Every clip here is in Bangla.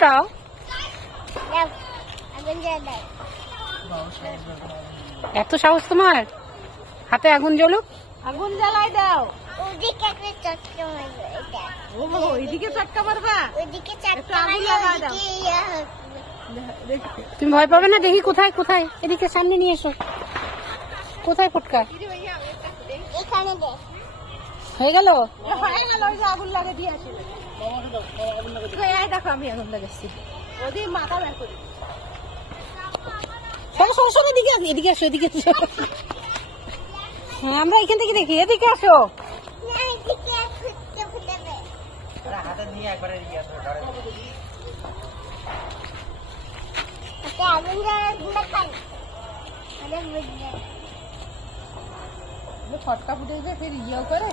ফুটাও। এত সাহস তোমার? হাতে আগুন জ্বলুক। আগুন জ্বালাই দাও। ওদিকে একটা চটকা মারবে এটা। ওইদিকে চটকা মারবা? ওদিকে চটকা মারবে তুমি ভয় পাবে না? দেখি কোথায় কোথায়, এদিকে সামনে নিয়ে এসো। কোথায় ফুটকা? এখানে দে। হয়ে গেল? হয়ে গেল। ওই যে আগুন লাগে দিয়ে আসে। দেখো আমি আগুন লাগাচ্ছি। ওদিকে মাথা বের করি। এদিকে এদিকে আসো, এদিকে আসো। হ্যাঁ, আমরা এখান থেকে দেখি। এদিকে আসো। না এদিকে ফুটকে ফুটাবে। হাতে নিয়ে একবারে ওকে আগুন জ্বালা দেখান। আরে বুঝলে ফটকা ফুটে যায় ফের ইয়েও করে।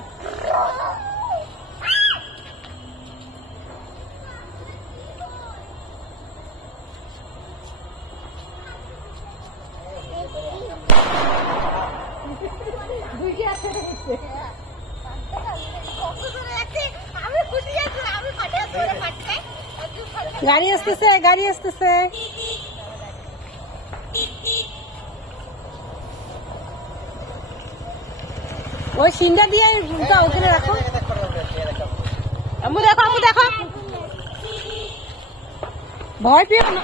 গাড়ি আসতেছে, গাড়ি আসতেছে। ওই সিনটা দিয়ে ওখানে রাখো। আম্মু দেখো, আম্মু দেখো। ভয় পেও না।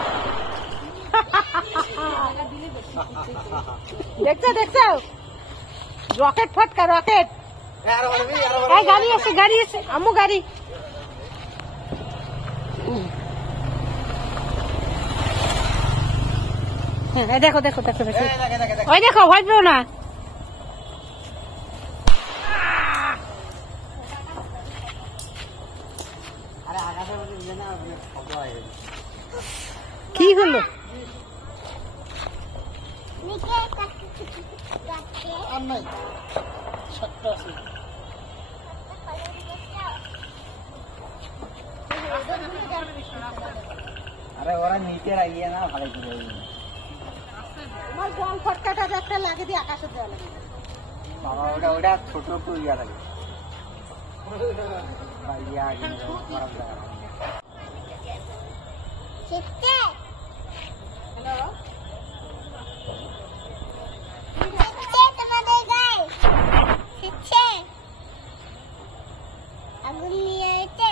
দেখছো দেখছো? রকেট ফটকা, রকেট। এই গাড়ি আসে, গাড়ি আসে। আম্মু গাড়ি। হ্যাঁ, দেখো দেখো দেখো দেখো। ওই দেখো, ভয় পেও না। কি হলো? নিচে কাটকে কাটকে আর নাই ছোট্ট আছে। আরে ওরা নিচে লাগিয়ে না ভালো করে। আমার বল ফটকাটা একটা লাগে দিয়ে আকাশে দেওয়া লাগে। বাবা ওটা ছোট একটু ইয়া লাগে। ইয়া আগে খারাপ লাগে। শিখতে হ্যালো, শিখতে তোমাদের গায়ে শিখছে আগুন নিয়ে এসে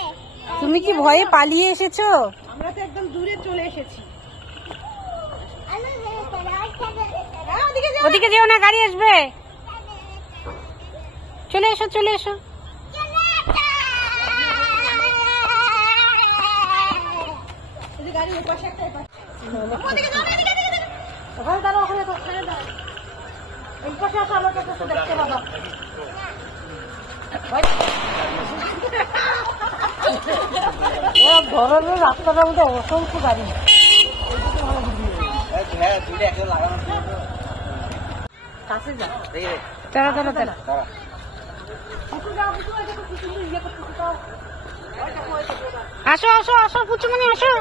তুমি কি ভয়ে পালিয়ে এসেছো? আমরা তো একদম দূরে চলে এসেছি। আলো ধরে পড়া ওদিকে যাও। ওদিকে যেও না, গাড়ি আসবে। চলে এসো, চলে এসো। এই যে গাড়ি ওই পাশে একটা এই পাশে। ওদিকে যাও, ওদিকে যাও। ওখানে দাঁড়াও, ওখানে দাঁড়াও। এই পাশে আসো, আমার কাছে দেখতে পাবো। ধরনের রাস্তাটার মধ্যে অসংখ্য গাড়ি। হ্যাঁ দুইটা একসাথে লাগানো ছিল তো। কাছে যাও। দাঁড়া দাঁড়া দাঁড়া। আসো আসো আসো, পুচুমনি আসো।